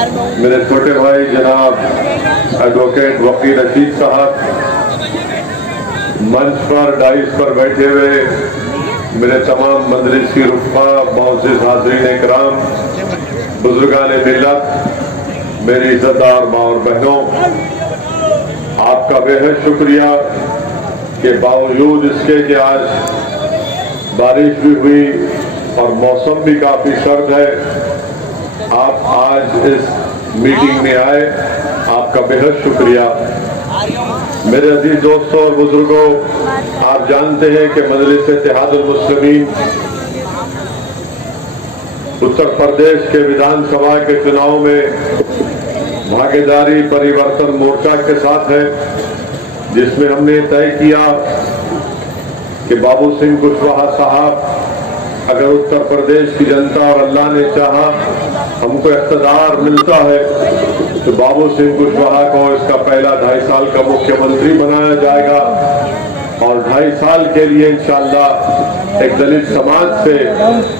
मेरे छोटे भाई जनाब एडवोकेट वकील रशीद साहब, मंच पर डाइस पर बैठे हुए मेरे तमाम मजलिस की रुफ़ा, मोअज़्ज़िज़ हाज़रीन इकराम, बुजुर्गान मिल्लत, मेरी इज़्ज़तदार माँ और बहनों, आपका बेहद शुक्रिया कि बावजूद इसके कि आज बारिश भी हुई और मौसम भी काफ़ी सर्द है, आप आज इस मीटिंग में आए। आपका बेहद शुक्रिया। मेरे अजीज दोस्तों और बुजुर्गों, आप जानते हैं कि मजलिस इत्तेहादुल मुस्लिमीन उत्तर प्रदेश के विधानसभा के चुनाव में भागीदारी परिवर्तन मोर्चा के साथ है, जिसमें हमने तय किया कि बाबू सिंह कुशवाहा साहब, अगर उत्तर प्रदेश की जनता और अल्लाह ने चाहा हमको इख्तियार मिलता है तो बाबू सिंह कुशवाहा को इसका पहला 2.5 साल का मुख्यमंत्री बनाया जाएगा और 2.5 साल के लिए इंशाअल्लाह एक दलित समाज से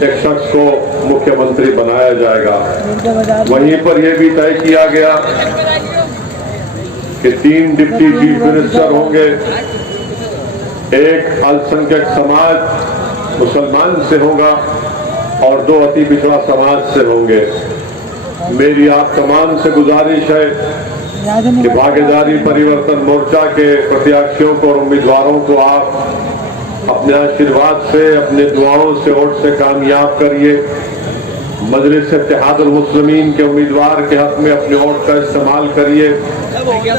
एक शख्स को मुख्यमंत्री बनाया जाएगा। वहीं पर यह भी तय किया गया कि 3 डिप्टी चीफ मिनिस्टर होंगे, एक अल्पसंख्यक समाज मुसलमान से होगा और 2 अति पिछड़ा समाज से होंगे। मेरी आप तमाम से गुजारिश है कि भागीदारी परिवर्तन मोर्चा के प्रत्याशियों को और उम्मीदवारों को आप अपने आशीर्वाद से, अपने दुआओं से, वोट से कामयाब करिए। मजलिस इत्तेहादुल मुस्लिमीन के उम्मीदवार के हक में अपने वोट का इस्तेमाल करिए,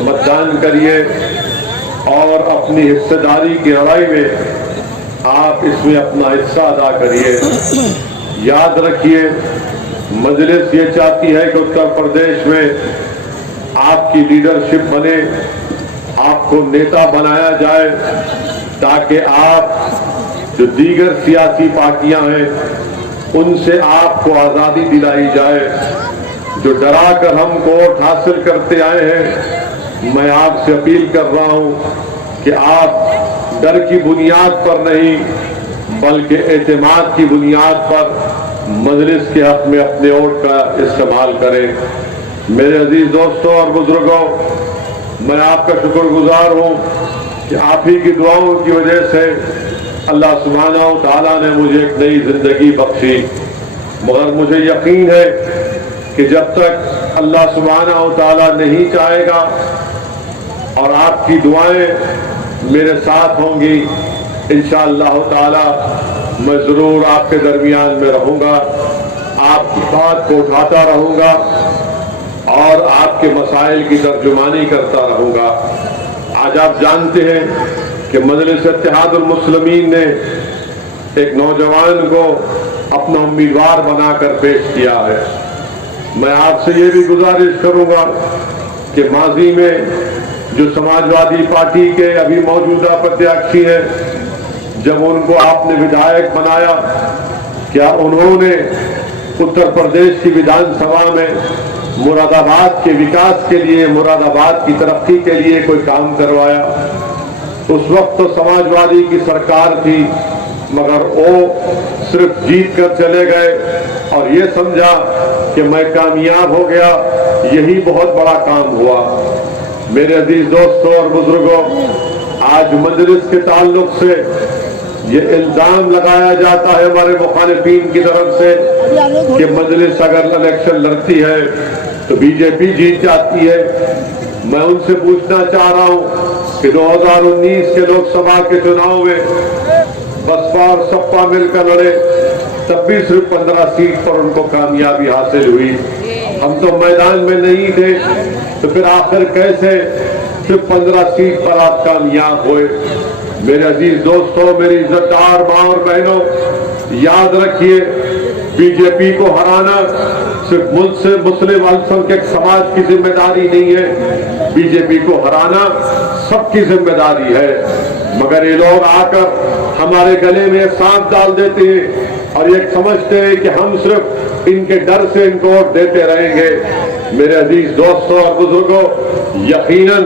मतदान करिए और अपनी हिस्सेदारी की लड़ाई में आप इसमें अपना हिस्सा अदा करिए। याद रखिए, मजलिस ये चाहती है कि उत्तर प्रदेश में आपकी लीडरशिप बने, आपको नेता बनाया जाए, ताकि आप जो दीगर सियासी पार्टियां हैं उनसे आपको आज़ादी दिलाई जाए। जो डरा कर हम वोट हासिल करते आए हैं, मैं आपसे अपील कर रहा हूं कि आप डर की बुनियाद पर नहीं बल्कि एतमाद की बुनियाद पर मजलिस के हक में अपने वोट का इस्तेमाल करें। मेरे अजीज दोस्तों और बुजुर्गों, मैं आपका शुक्रगुजार हूं कि आप ही की दुआओं की वजह से अल्लाह सुब्हानहू तआला ने मुझे एक नई जिंदगी बख्शी। मगर मुझे यकीन है कि जब तक अल्लाह सुब्हानहू तआला नहीं चाहेगा और आपकी दुआएं मेरे साथ होंगी, इंशाअल्लाह ताला मैं जरूर आपके दरमियान में रहूंगा, आपकी बात को उठाता रहूंगा और आपके मसाइल की तर्जुमानी करता रहूंगा। आज आप जानते हैं कि मजलिस इत्तेहादुल मुस्लिमीन ने एक नौजवान को अपना उम्मीदवार बनाकर पेश किया है। मैं आपसे ये भी गुजारिश करूंगा कि माजी में जो समाजवादी पार्टी के अभी मौजूदा प्रत्याशी हैं, जब उनको आपने विधायक बनाया, क्या उन्होंने उत्तर प्रदेश की विधानसभा में मुरादाबाद के विकास के लिए, मुरादाबाद की तरक्की के लिए कोई काम करवाया? उस वक्त तो समाजवादी की सरकार थी, मगर वो सिर्फ जीत कर चले गए और ये समझा कि मैं कामयाब हो गया, यही बहुत बड़ा काम हुआ। मेरे अजीज दोस्तों और बुजुर्गों, आज मजलिस के ताल्लुक से ये इल्जाम लगाया जाता है हमारे मुखालिफीन की तरफ से कि मजलिस अगर इलेक्शन लड़ती है तो बीजेपी जीत जाती है। मैं उनसे पूछना चाह रहा हूं कि 2019 के लोकसभा के चुनाव में बसपा और सपा मिलकर लड़े, तब भी सिर्फ 15 सीट पर उनको कामयाबी हासिल हुई। हम तो मैदान में नहीं थे, तो फिर आखिर कैसे सिर्फ 15 सीट पर आप कामयाब हुए? मेरे अजीज दोस्तों, मेरी इज्जतदार माँ और बहनों, याद रखिए, बीजेपी को हराना सिर्फ मुस्लिम अल्पसंख्यक समाज की जिम्मेदारी नहीं है, बीजेपी को हराना सबकी जिम्मेदारी है। मगर ये लोग आकर हमारे गले में सांप डाल देते हैं और ये समझते हैं कि हम सिर्फ इनके डर से इनको वोट देते रहेंगे। मेरे अजीज दोस्तों और बुजुर्गों, यकीनन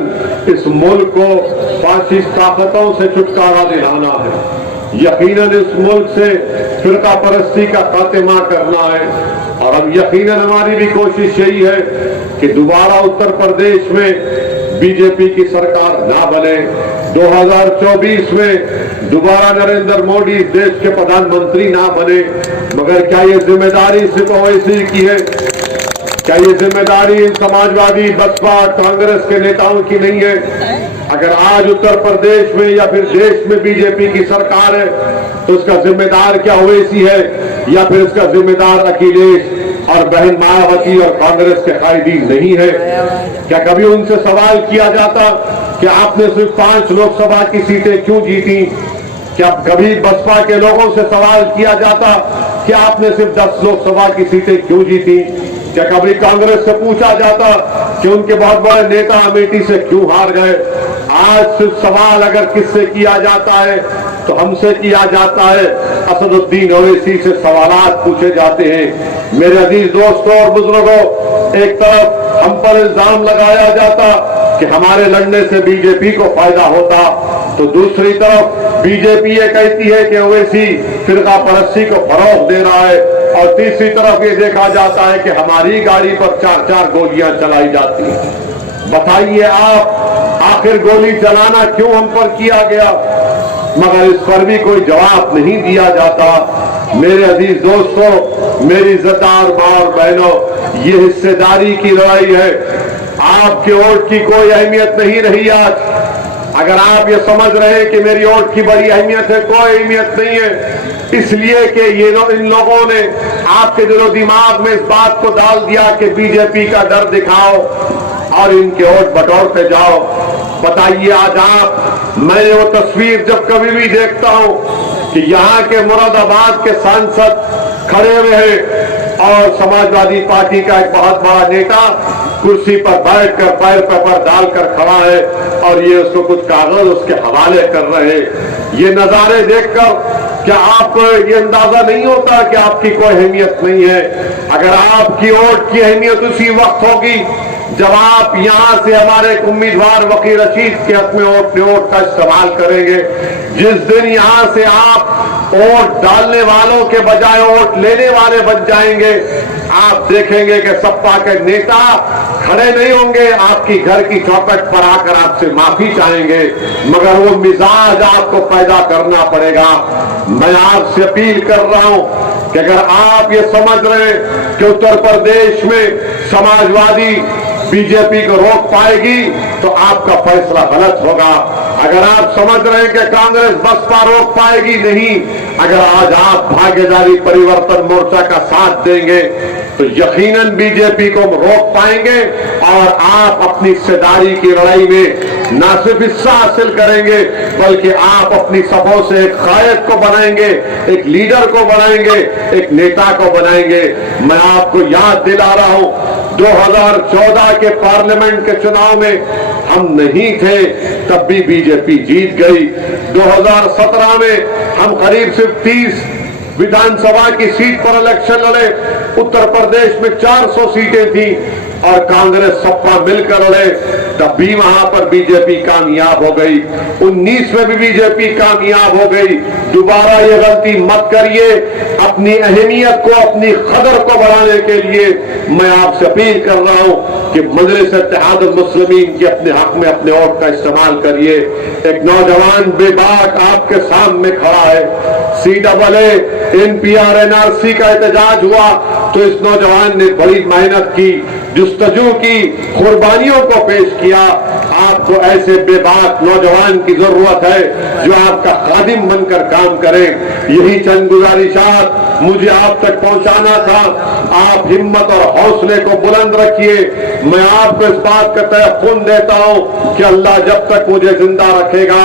इस मुल्क को फासिस्ट ताकतों से छुटकारा दिलाना है, यकीनन इस मुल्क से फिरका परस्ती का खात्मा करना है और हम यकीनन हमारी भी कोशिश यही है कि दोबारा उत्तर प्रदेश में बीजेपी की सरकार ना बने। 2024 में दोबारा नरेंद्र मोदी देश के प्रधानमंत्री ना बने। मगर क्या ये जिम्मेदारी सिर्फ ओवैसी की है? क्या ये जिम्मेदारी इन समाजवादी, बसपा, कांग्रेस के नेताओं की नहीं है? अगर आज उत्तर प्रदेश में या फिर देश में बीजेपी की सरकार है तो उसका जिम्मेदार क्या ओवैसी है या फिर इसका जिम्मेदार अखिलेश और बहन मायावती और कांग्रेस के कायदीन नहीं है? क्या कभी उनसे सवाल किया जाता कि आपने सिर्फ 5 लोकसभा की सीटें क्यों जीती? क्या कभी बसपा के लोगों से सवाल किया जाता कि आपने सिर्फ 10 लोकसभा की सीटें क्यों जीती? क्या कभी कांग्रेस से पूछा जाता कि उनके बहुत बड़े नेता अमेठी से क्यों हार गए? आज सिर्फ सवाल अगर किससे किया जाता है तो हमसे किया जाता है। असदुद्दीन ओवैसी से सवालात पूछे जाते हैं। मेरे अजीज दोस्तों और बुजुर्गों, एक तरफ हम पर इल्जाम लगाया जाता कि हमारे लड़ने से बीजेपी को फायदा होता, तो दूसरी तरफ बीजेपी ये कहती है कि ओवैसी फिरका परस्ती को फरोग दे रहा है, और तीसरी तरफ ये देखा जाता है कि हमारी गाड़ी पर 4-4 गोलियां चलाई जाती हैं। बताइए आप, आखिर गोली चलाना क्यों हम पर किया गया? मगर इस पर भी कोई जवाब नहीं दिया जाता। मेरे अजीज दोस्तों, मेरी इज्जतदार मां और बहनों, ये हिस्सेदारी की लड़ाई है। आपके वोट की कोई अहमियत नहीं रही आज। अगर आप ये समझ रहे हैं कि मेरी वोट की बड़ी अहमियत है, कोई अहमियत नहीं है। इसलिए कि इन लोगों ने आपके दिलो दिमाग में इस बात को डाल दिया कि बीजेपी का डर दिखाओ और इनके वोट बटोरते जाओ। बताइए आज आप, मैं वो तस्वीर जब कभी भी देखता हूं कि यहाँ के मुरादाबाद के सांसद खड़े हुए हैं और समाजवादी पार्टी का एक बहुत बड़ा नेता कुर्सी पर बैठकर पैर पर डालकर खड़ा है और ये उसको कुछ कागज उसके हवाले कर रहे हैं। ये नजारे देखकर क्या आपको ये अंदाजा नहीं होता कि आपकी कोई अहमियत नहीं है? अगर आपकी वोट की अहमियत उसी वक्त होगी जब आप यहां से हमारे उम्मीदवार वकील रशीद के हक में वोट का इस्तेमाल करेंगे। जिस दिन यहां से आप वोट डालने वालों के बजाय वोट लेने वाले बन जाएंगे, आप देखेंगे कि सपा के नेता खड़े नहीं होंगे, आपकी घर की चौखट पर आकर आपसे माफी चाहेंगे, मगर वो मिजाज आपको पैदा करना पड़ेगा। मैं आपसे अपील कर रहा हूं कि अगर आप ये समझ रहे हैं कि उत्तर प्रदेश में समाजवादी बीजेपी को रोक पाएगी तो आपका फैसला गलत होगा। अगर आप समझ रहे हैं कि कांग्रेस बसपा रोक पाएगी, नहीं। अगर आज आप भागीदारी परिवर्तन मोर्चा का साथ देंगे तो यकीनन बीजेपी को रोक पाएंगे और आप अपनी हिस्सेदारी की लड़ाई में न सिर्फ हिस्सा हासिल करेंगे बल्कि आप अपनी सफों से एक कायद को बनाएंगे, एक लीडर को बनाएंगे, एक नेता को बनाएंगे। मैं आपको याद दिला रहा हूं, 2014 के पार्लियामेंट के चुनाव में हम नहीं थे, तब भी बीजेपी जीत गई। 2017 में हम करीब सिर्फ 30 विधानसभा की सीट पर इलेक्शन लड़े। उत्तर प्रदेश में 400 सीटें थी और कांग्रेस सपा मिलकर लड़े, तब भी वहां पर बीजेपी कामयाब हो गई। 19 में भी बीजेपी कामयाब हो गई। दोबारा ये गलती मत करिए। अपनी अहमियत को, अपनी कदर को बढ़ाने के लिए मैं आपसे अपील कर रहा हूं कि मजलिस इत्तेहादुल मुस्लिमीन के अपने हक में अपने वोट का इस्तेमाल करिए। एक नौजवान बेबाक आपके सामने खड़ा है। CAA, NPR, NRC का एहतजाज हुआ तो इस नौजवान ने बड़ी मेहनत की, जुस्तजू की, कुर्बानियों को पेश किया। आपको ऐसे बेबाक नौजवान की जरूरत है जो आपका खादिम बनकर काम करे। यही चंद गुजारिशात मुझे आप तक पहुंचाना था। आप हिम्मत और हौसले को बुलंद रखिए। मैं आपको इस बात का तयक़ुन देता हूं कि अल्लाह जब तक मुझे जिंदा रखेगा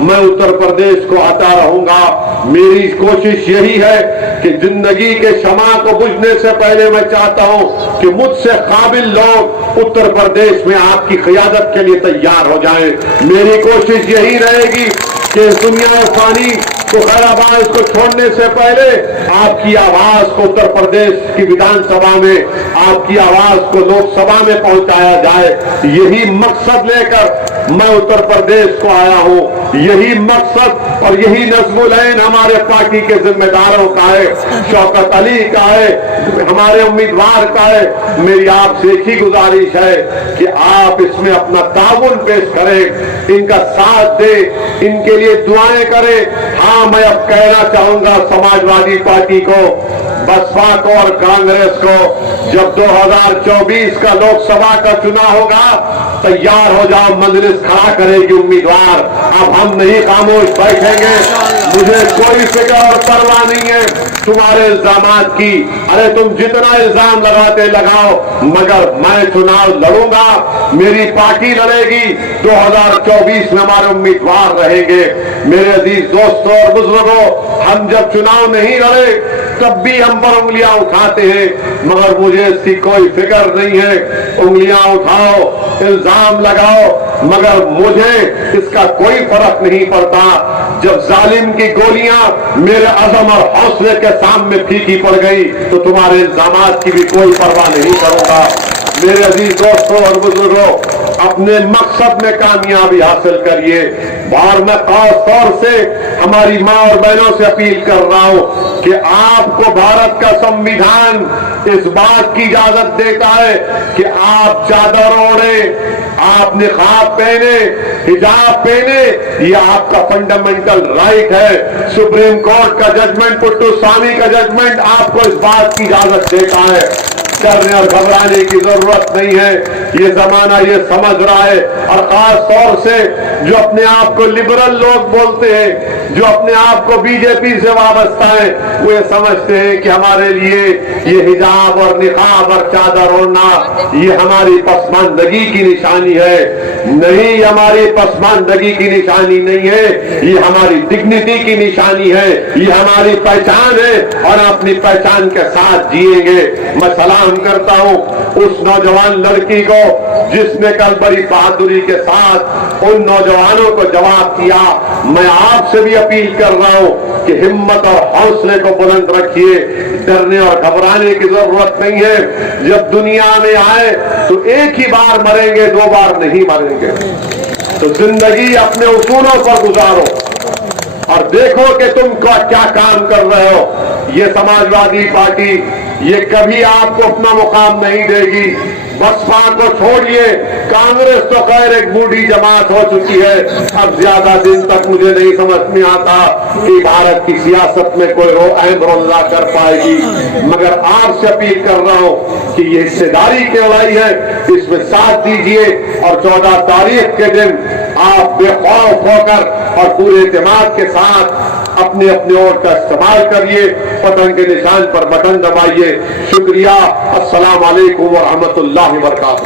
मैं उत्तर प्रदेश को आता रहूंगा। मेरी कोशिश यही है कि जिंदगी के शमा को बुझने से पहले मैं चाहता हूं कि मुझसे काबिल लोग उत्तर प्रदेश में आपकी क़ियादत के लिए तैयार हो जाएं। मेरी कोशिश यही रहेगी कि दुनिया फानी तो खैराबाद को छोड़ने से पहले आपकी आवाज को उत्तर प्रदेश की विधानसभा में, आपकी आवाज को लोकसभा में पहुंचाया जाए। यही मकसद लेकर मैं उत्तर प्रदेश को आया हूं। यही मकसद और यही नज़्मुल-ऐन हमारे पार्टी के जिम्मेदारों का है, शौकत अली का है, हमारे उम्मीदवार का है। मेरी आपसे एक ही गुजारिश है कि आप इसमें अपना ताउन पेश करें, इनका साथ दें, इनके लिए दुआएं करें। हाँ, मैं अब कहना चाहूंगा समाजवादी पार्टी को, बसपा को और कांग्रेस को, जब 2024 का लोकसभा का चुनाव होगा, तैयार हो जाओ, मजलिस खड़ा करेगी उम्मीदवार। अब हम नहीं खामोश बैठेंगे। मुझे कोई फिक्र और परवाह नहीं है तुम्हारे इल्जामात की। अरे तुम जितना इल्जाम लगाते लगाओ, मगर मैं चुनाव लड़ूंगा, मेरी पार्टी लड़ेगी। 2024 में हमारे उम्मीदवार रहेंगे। मेरे अजीज दोस्तों और बुजुर्गों, हम जब चुनाव नहीं लड़े तब भी हम पर उंगलियां उठाते हैं, मगर मुझे इसकी कोई फिक्र नहीं है। उंगलियां उठाओ, इल्जाम लगाओ, मगर मुझे इसका कोई फर्क नहीं पड़ता। जब जालिम की गोलियां मेरे अज़म और हौसले के सामने फीकी पड़ गई तो तुम्हारे इल्जामात की भी कोई परवाह नहीं करूंगा। मेरे अजीज दोस्तों और बुजुर्गों, अपने मकसद में कामयाबी हासिल करिए। और मैं खास तौर से हमारी माँ और बहनों से अपील कर रहा हूं कि आपको भारत का संविधान इस बात की इजाजत देता है कि आप चादर ओढ़े, आप निकाब पहने, हिजाब पहने, ये आपका फंडामेंटल राइट है। सुप्रीम कोर्ट का जजमेंट, पुट्टू स्वामी का जजमेंट आपको इस बात की इजाजत देता है। करने और घबराने की जरूरत नहीं है। ये जमाना ये समझ रहा है, और खास तौर से जो अपने आप को लिबरल लोग बोलते हैं, जो अपने आप को बीजेपी से वाबस्ता है, वो ये समझते हैं कि हमारे लिए ये हिजाब और निकाब और चादर ओढ़ना ये हमारी पसमानदगी की निशानी है। नहीं, हमारी पसमानदगी की निशानी नहीं है, ये हमारी डिग्निटी की निशानी है, ये हमारी पहचान है, और अपनी पहचान के साथ जिएंगे। मैं सलाम करता हूं उस नौजवान लड़की को जिसने कल बड़ी बहादुरी के साथ उन नौजवानों को जवाब दिया। मैं आपसे भी अपील कर रहा हूं कि हिम्मत और हौसले को बुलंद रखिए। डरने और घबराने की जरूरत नहीं है। जब दुनिया में आए तो एक ही बार मरेंगे, 2 बार नहीं मरेंगे। तो जिंदगी अपने उसूलों पर गुजारो और देखो कि तुम क्या काम कर रहे हो। ये समाजवादी पार्टी ये कभी आपको अपना मुकाम नहीं देगी। बसपा को छोड़िए, कांग्रेस तो खैर एक बूढ़ी जमात हो चुकी है। अब ज्यादा दिन तक मुझे नहीं समझ में आता कि भारत की सियासत में कोई अहम रोल अदा कर पाएगी, मगर आपसे अपील कर रहा हूं कि ये हिस्सेदारी की लड़ाई है, इसमें साथ दीजिए और 14 तारीख के दिन आप बेखौफ होकर और पूरे एतमाद के साथ अपने अपने वोट का इस्तेमाल करिए। पतन के निशान पर बटन दबाइए। शुक्रिया। अस्सलाम वालेकुम व रहमतुल्लाहि व बरकातहू।